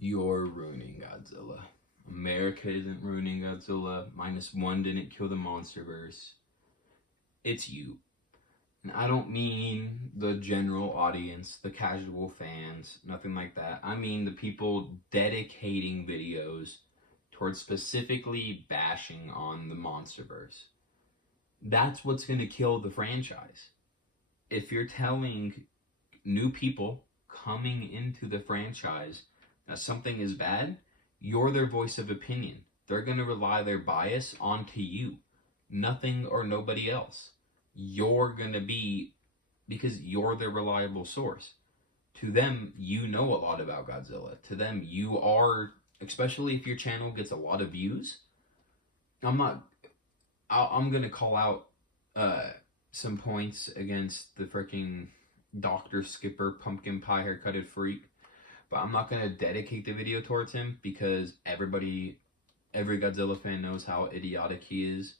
You're ruining Godzilla. America isn't ruining Godzilla. -1 didn't kill the Monsterverse. It's you. And I don't mean the general audience, the casual fans, nothing like that. I mean the people dedicating videos towards specifically bashing on the Monsterverse. That's what's going to kill the franchise. If you're telling new people coming into the franchise that something is bad, you're their voice of opinion. They're going to rely their bias onto you, nothing or nobody else. You're going to be, because you're their reliable source. To them, you know a lot about Godzilla. To them, you are, especially if your channel gets a lot of views. I'm going to call out some points against the freaking Dr. Skipper pumpkin pie haircutted freak, but I'm not going to dedicate the video towards him because every Godzilla fan knows how idiotic he is,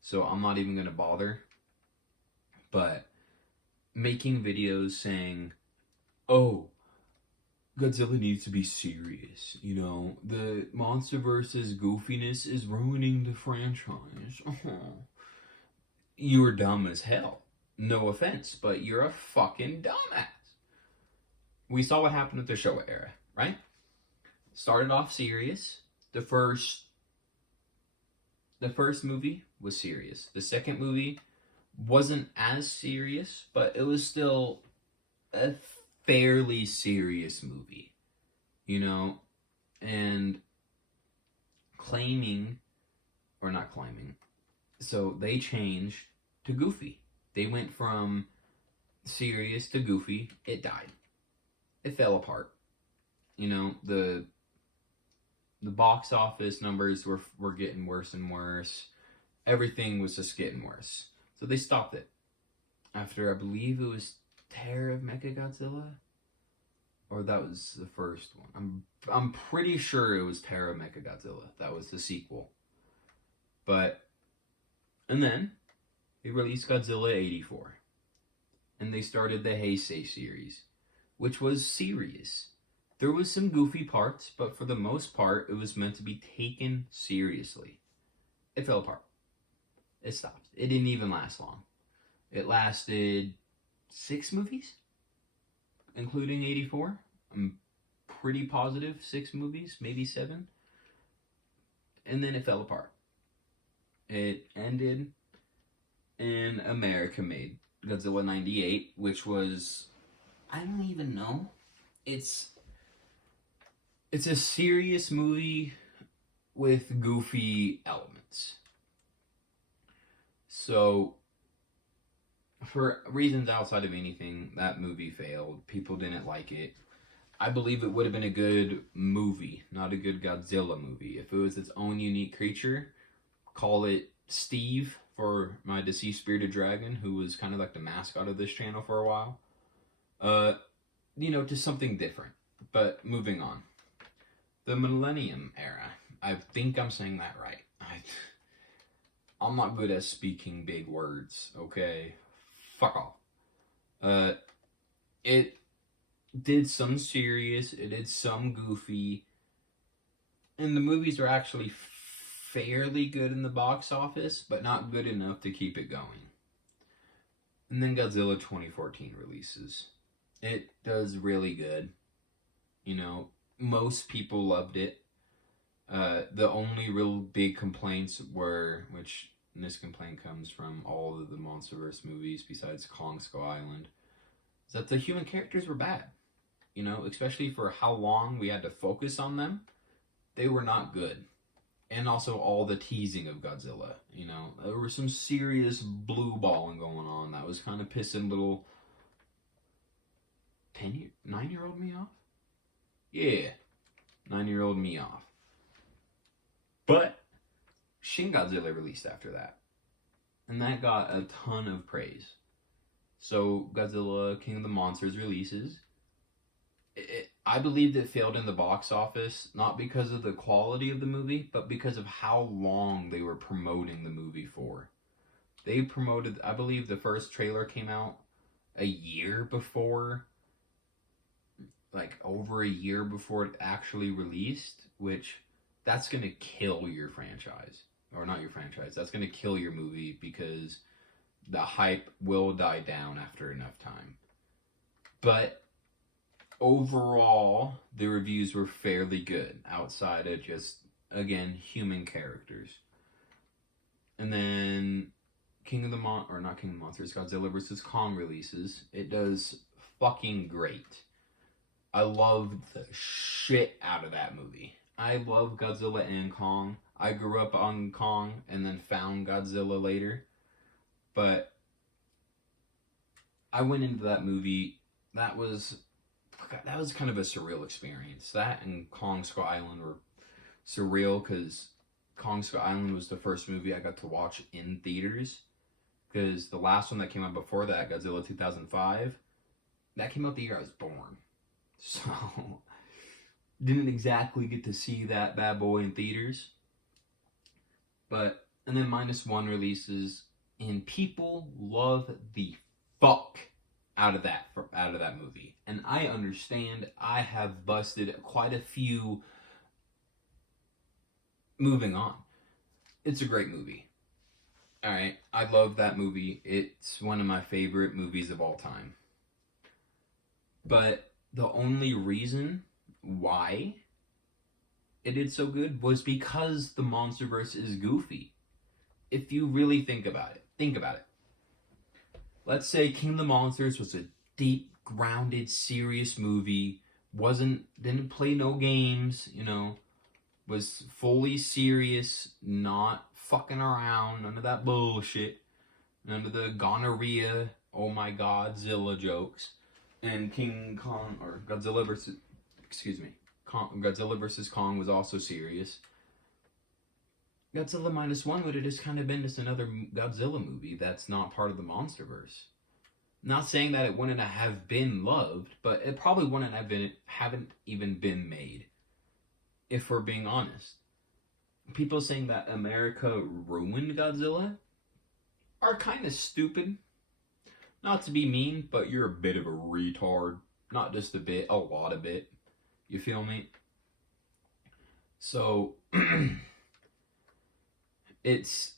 so I'm not even going to bother. But making videos saying, oh, Godzilla needs to be serious, the MonsterVerse's goofiness is ruining the franchise. You're dumb as hell. No offense, but you're a fucking dumbass. We saw what happened with the Showa era, right? Started off serious. The first movie was serious. The second movie wasn't as serious, but it was still a fairly serious movie, and so they changed to goofy. They went from serious to goofy. It died. It fell apart. The box office numbers were getting worse and worse. Everything was just getting worse. So they stopped it. After, I believe it was Terror of Mechagodzilla? Or that was the first one. I'm pretty sure it was Terror of Mechagodzilla. That was the sequel. And then they released Godzilla 84. And they started the Heisei series, which was serious. There was some goofy parts, but for the most part, it was meant to be taken seriously. It fell apart. It stopped. It didn't even last long. It lasted 6 movies, including 84. I'm pretty positive 6 movies, maybe 7. And then it fell apart. It ended, and America made Godzilla 98, which was, I don't even know. It's a serious movie with goofy elements. So, for reasons outside of anything, that movie failed. People didn't like it. I believe it would have been a good movie, not a good Godzilla movie. If it was its own unique creature, call it Steve for my deceased bearded dragon, who was kind of like the mascot of this channel for a while. Just something different. But moving on. The Millennium Era. I think I'm saying that right. I'm not good at speaking big words, okay? Fuck off. It did some serious, it did some goofy, and the movies are actually fairly good in the box office, but not good enough to keep it going. And then Godzilla 2014 releases. It does really good. Most people loved it. The only real big complaints were, which this complaint comes from all of the Monsterverse movies besides Kong Skull Island, is that the human characters were bad. Especially for how long we had to focus on them, they were not good. And also all the teasing of Godzilla, there was some serious blue balling going on that was kind of pissing little 9-year-old me off? Yeah, 9-year-old me off. But Shin Godzilla released after that, and that got a ton of praise. So Godzilla King of the Monsters releases. I believe it failed in the box office, not because of the quality of the movie, but because of how long they were promoting the movie for. They promoted, I believe the first trailer came out a year before like over a year before it actually released, which that's going to kill your franchise. Or not your franchise, that's going to kill your movie because the hype will die down after enough time. But overall, the reviews were fairly good outside of just, again, human characters. And then not King of the Monsters, Godzilla vs. Kong releases. It does fucking great. I loved the shit out of that movie. I love Godzilla and Kong. I grew up on Kong and then found Godzilla later. But I went into that movie, that was kind of a surreal experience. That and Kong Skull Island were surreal because Kong Skull Island was the first movie I got to watch in theaters. Because the last one that came out before that, Godzilla 2005, that came out the year I was born. So, didn't exactly get to see that bad boy in theaters. But, and then -1 releases, and people love the fuck out of that movie. And I understand. I have busted quite a few. Moving on. It's a great movie. Alright, I love that movie. It's one of my favorite movies of all time. But the only reason why it did so good was because the MonsterVerse is goofy. If you really think about it. Let's say King of the Monsters was a deep, grounded, serious movie. Didn't play no games, was fully serious, not fucking around, none of that bullshit, none of the gonorrhea, oh my god, Zilla jokes. And Godzilla vs. Kong was also serious. Godzilla -1 would have just kind of been just another Godzilla movie that's not part of the MonsterVerse. Not saying that it wouldn't have been loved, but it probably wouldn't haven't even been made. If we're being honest. People saying that America ruined Godzilla are kind of stupid. Not to be mean, but you're a bit of a retard. Not just a bit, a lot of it. You feel me? So, if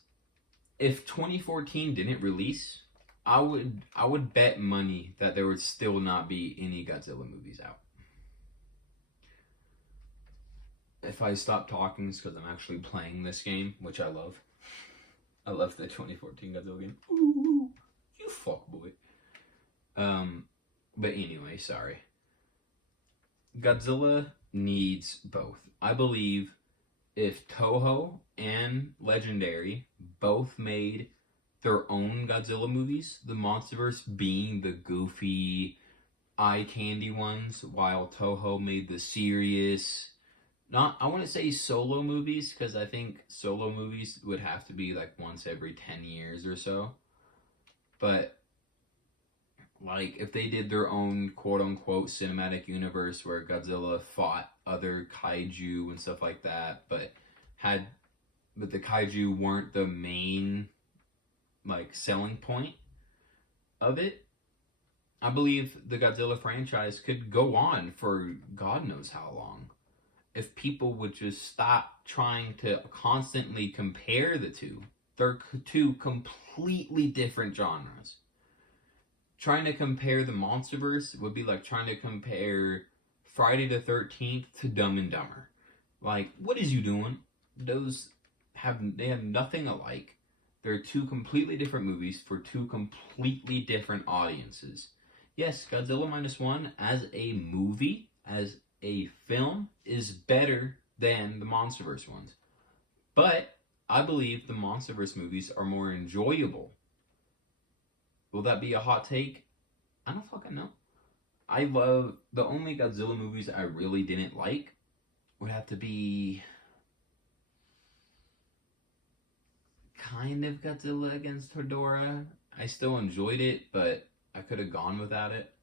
2014 didn't release, I would bet money that there would still not be any Godzilla movies out. If I stop talking, it's because I'm actually playing this game, which I love. I love the 2014 Godzilla game. Ooh, you fuckboy. But anyway, sorry. Godzilla needs both. I believe if Toho and Legendary both made their own Godzilla movies, the MonsterVerse being the goofy, eye candy ones, while Toho made the serious, I want to say solo movies, because I think solo movies would have to be like once every 10 years or so. But, like, if they did their own quote-unquote cinematic universe where Godzilla fought other kaiju and stuff like that, but the kaiju weren't the main, like, selling point of it, I believe the Godzilla franchise could go on for God knows how long. If people would just stop trying to constantly compare the two. They're two completely different genres. Trying to compare the MonsterVerse would be like trying to compare Friday the 13th to Dumb and Dumber. Like, what is you doing? They have nothing alike. They're two completely different movies for two completely different audiences. Yes, Godzilla -1 as a movie, as a film, is better than the MonsterVerse ones. But I believe the MonsterVerse movies are more enjoyable. Will that be a hot take? I don't fucking know. I love the only Godzilla movies I really didn't like would have to be kind of Godzilla against Hedorah. I still enjoyed it, but I could have gone without it.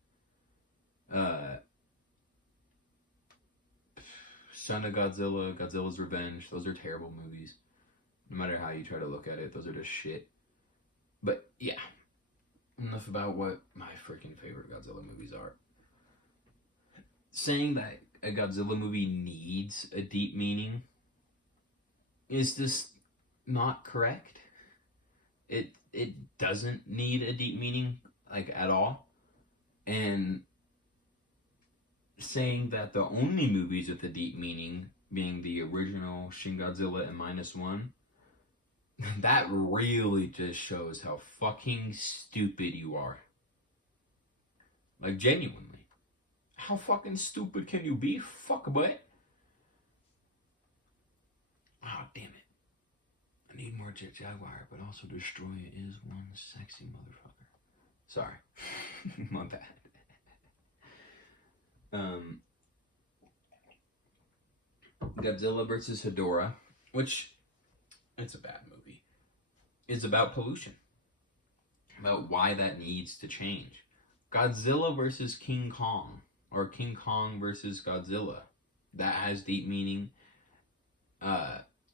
Son of Godzilla, Godzilla's Revenge, those are terrible movies. No matter how you try to look at it, those are just shit. But yeah, enough about what my freaking favorite Godzilla movies are. saying that a Godzilla movie needs a deep meaning is just not correct. It doesn't need a deep meaning, like, at all. And saying that the only movies with a deep meaning being the original Shin Godzilla and -1, that really just shows how fucking stupid you are. Like, genuinely. How fucking stupid can you be? Fuck, boy. Oh, damn it. I need more Jet Jaguar, but also Destroy is one sexy motherfucker. Sorry. My bad. Godzilla versus Hedorah, which, it's a bad movie, is about pollution. About why that needs to change. Godzilla versus King Kong, or King Kong versus Godzilla, that has deep meaning.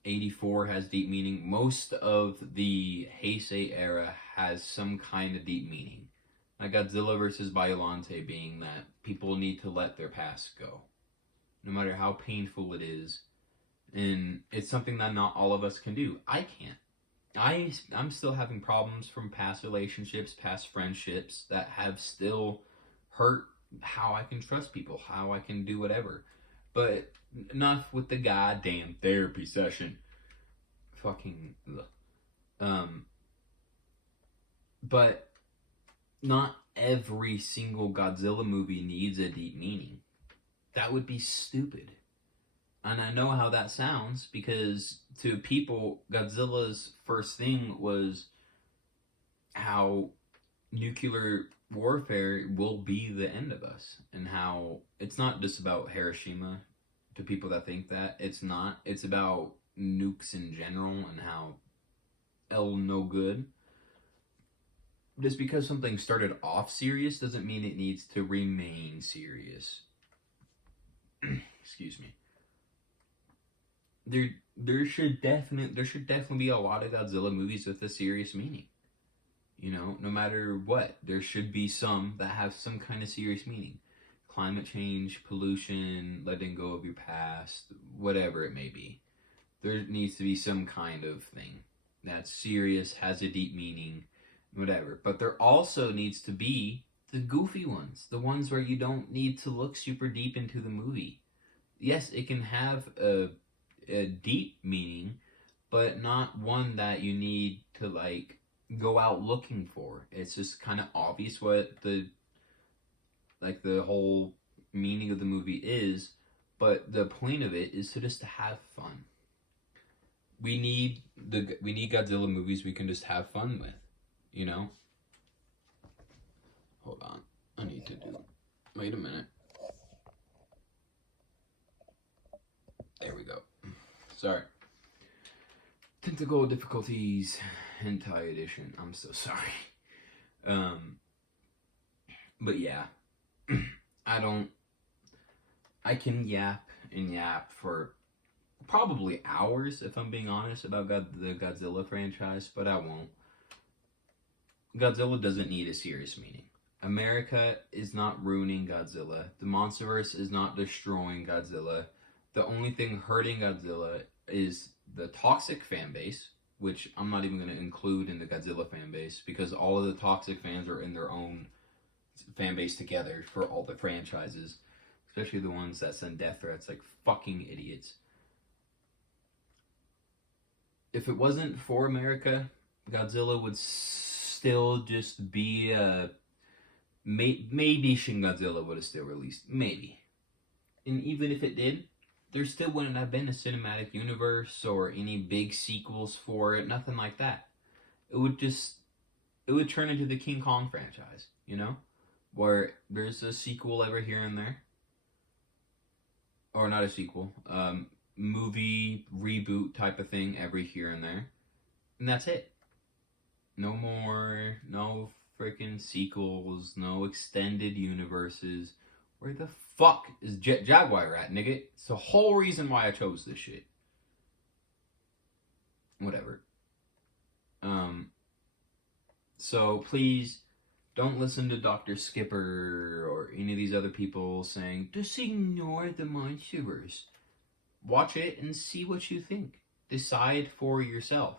84 has deep meaning. Most of the Heisei era has some kind of deep meaning. Like Godzilla versus Biollante being that people need to let their past go, no matter how painful it is. And it's something that not all of us can do. I can't. I'm still having problems from past relationships, past friendships that have still hurt how I can trust people, how I can do whatever. But enough with the goddamn therapy session. Fucking ugh. But not every single Godzilla movie needs a deep meaning. That would be stupid. And I know how that sounds, because to people, Godzilla's first thing was how nuclear warfare will be the end of us. And how it's not just about Hiroshima, to people that think that. It's not. It's about nukes in general and how no good. Just because something started off serious doesn't mean it needs to remain serious. Excuse me. There should definitely be a lot of Godzilla movies with a serious meaning. You know, no matter what, there should be some that have some kind of serious meaning. Climate change, pollution, letting go of your past, whatever it may be. There needs to be some kind of thing that's serious, has a deep meaning, whatever. But there also needs to be the goofy ones, the ones where you don't need to look super deep into the movie. Yes, it can have a deep meaning, but not one that you need to, like, go out looking for. It's just kind of obvious what the whole meaning of the movie is, but the point of it is to just have fun. We need Godzilla movies we can just have fun with, you know? Hold on. Wait a minute. There we go. Sorry. Technical difficulties, hentai edition. I'm so sorry. But yeah. I can yap and yap for probably hours, if I'm being honest, about the Godzilla franchise, but I won't. Godzilla doesn't need a serious meaning. America is not ruining Godzilla. The Monsterverse is not destroying Godzilla. The only thing hurting Godzilla is the toxic fan base, which I'm not even going to include in the Godzilla fan base, because all of the toxic fans are in their own fan base together for all the franchises, especially the ones that send death threats like fucking idiots. If it wasn't for America, Godzilla would still just be maybe Shin Godzilla would have still released, maybe. And even if it did, there still wouldn't have been a cinematic universe or any big sequels for it, nothing like that. It would turn into the King Kong franchise, you know? Where there's a sequel every here and there. Or not a sequel, movie reboot type of thing every here and there. And that's it. No more, no freaking sequels, no extended universes. Where the fuck is Jet Jaguar at, nigga? It's the whole reason why I chose this shit. Whatever. So please Don't listen to Dr. Skipper or any of these other people saying, just ignore the monsterverse. Watch it and see what you think. Decide for yourself.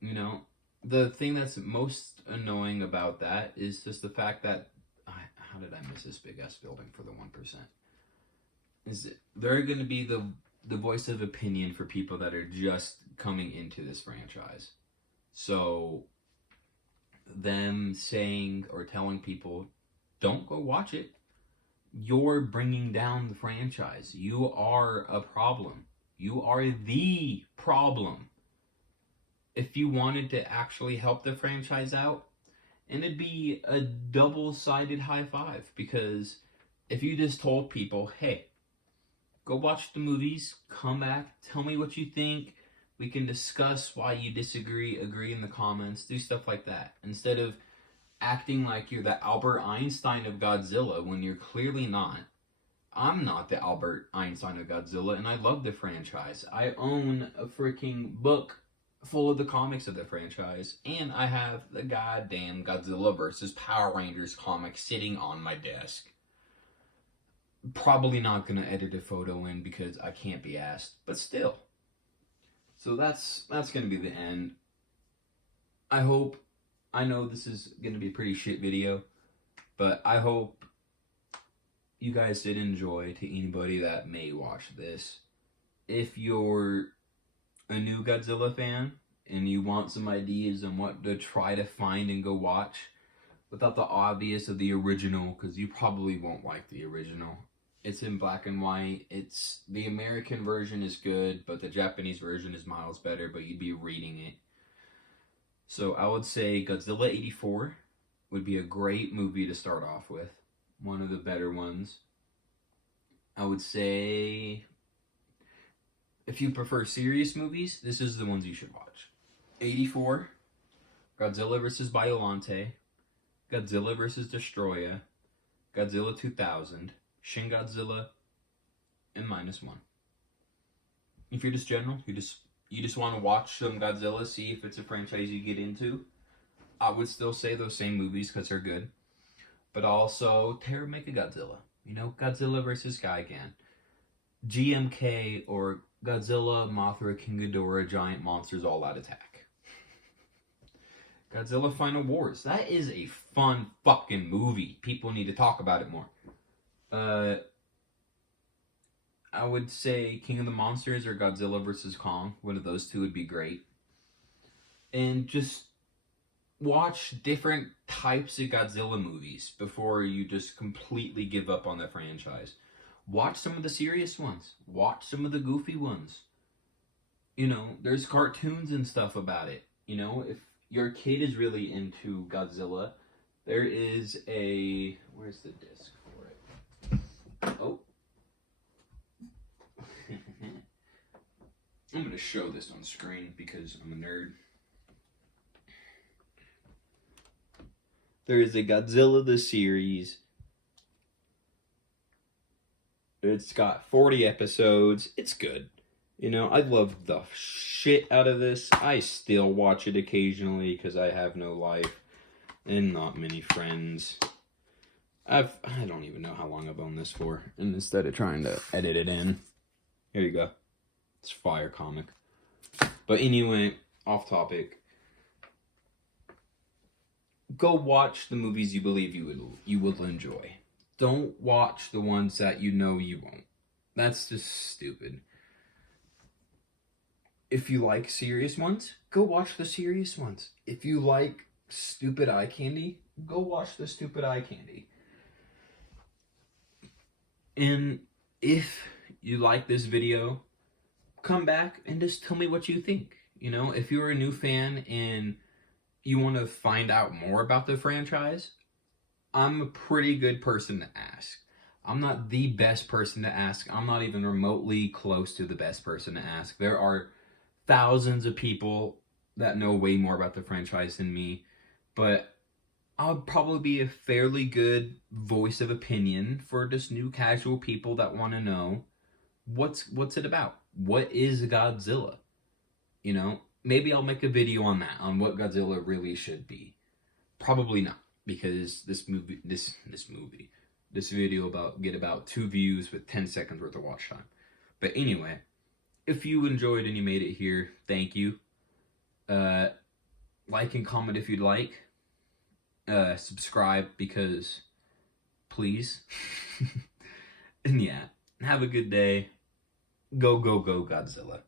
You know, the thing that's most annoying about that is just the fact that, how did I miss this big ass building for the 1%? Is they're going to be the voice of opinion for people that are just coming into this franchise. So them saying or telling people, don't go watch it, you're bringing down the franchise. You are a problem. You are the problem. If you wanted to actually help the franchise out, and it'd be a double-sided high five, because if you just told people, hey, go watch the movies, come back, tell me what you think, we can discuss why you disagree, agree in the comments, do stuff like that, instead of acting like you're the Albert Einstein of Godzilla when you're clearly not. I'm not the Albert Einstein of Godzilla, and I love the franchise. I own a freaking book full of the comics of the franchise, and I have the goddamn Godzilla vs. Power Rangers comic sitting on my desk. Probably not gonna edit a photo in because I can't be asked, but still. So that's gonna be the end. I know this is gonna be a pretty shit video, but I hope you guys did enjoy. To anybody that may watch this, if you're a new Godzilla fan and you want some ideas on what to try to find and go watch without the obvious of the original, because you probably won't like the original. It's in black and white. It's the American version is good, but the Japanese version is miles better, but you'd be reading it. So I would say Godzilla 84 would be a great movie to start off with. One of the better ones. I would say, if you prefer serious movies, this is the ones you should watch. 84, Godzilla vs. Biollante, Godzilla vs. Destroyer, Godzilla 2000, Shin Godzilla, and -1. If you're just general, you just want to watch some Godzilla, see if it's a franchise you get into, I would still say those same movies because they're good. But also, Terra Mechagodzilla. You know, Godzilla vs. Gigan. GMK or Godzilla, Mothra, King Ghidorah, Giant Monsters All Out Attack. Godzilla Final Wars. That is a fun fucking movie. People need to talk about it more. I would say King of the Monsters or Godzilla vs. Kong. One of those two would be great. And just watch different types of Godzilla movies before you just completely give up on the franchise. Watch some of the serious ones. Watch some of the goofy ones. You know, there's cartoons and stuff about it. You know, if your kid is really into Godzilla, there is a... Where's the disc for it? Oh. I'm going to show this on screen because I'm a nerd. There is a Godzilla the series. It's got 40 episodes. It's good. You know, I love the shit out of this. I still watch it occasionally because I have no life and not many friends. I don't even know how long I've owned this for. And instead of trying to edit it in, here you go. It's fire comic. But anyway, off topic. Go watch the movies you believe you will enjoy. Don't watch the ones that you know you won't. That's just stupid. If you like serious ones, go watch the serious ones. If you like stupid eye candy, go watch the stupid eye candy. And if you like this video, come back and just tell me what you think. You know, if you're a new fan and you want to find out more about the franchise, I'm a pretty good person to ask. I'm not the best person to ask. I'm not even remotely close to the best person to ask. There are thousands of people that know way more about the franchise than me, but I'll probably be a fairly good voice of opinion for just new casual people that want to know what's it about. What is Godzilla? You know, maybe I'll make a video on that, on what Godzilla really should be. Probably not, because this video about get about 2 views with 10 seconds worth of watch time. But anyway, if you enjoyed and you made it here, thank you. Like and comment if you'd like. Subscribe, because please. And yeah, have a good day. Go, go, go, Godzilla.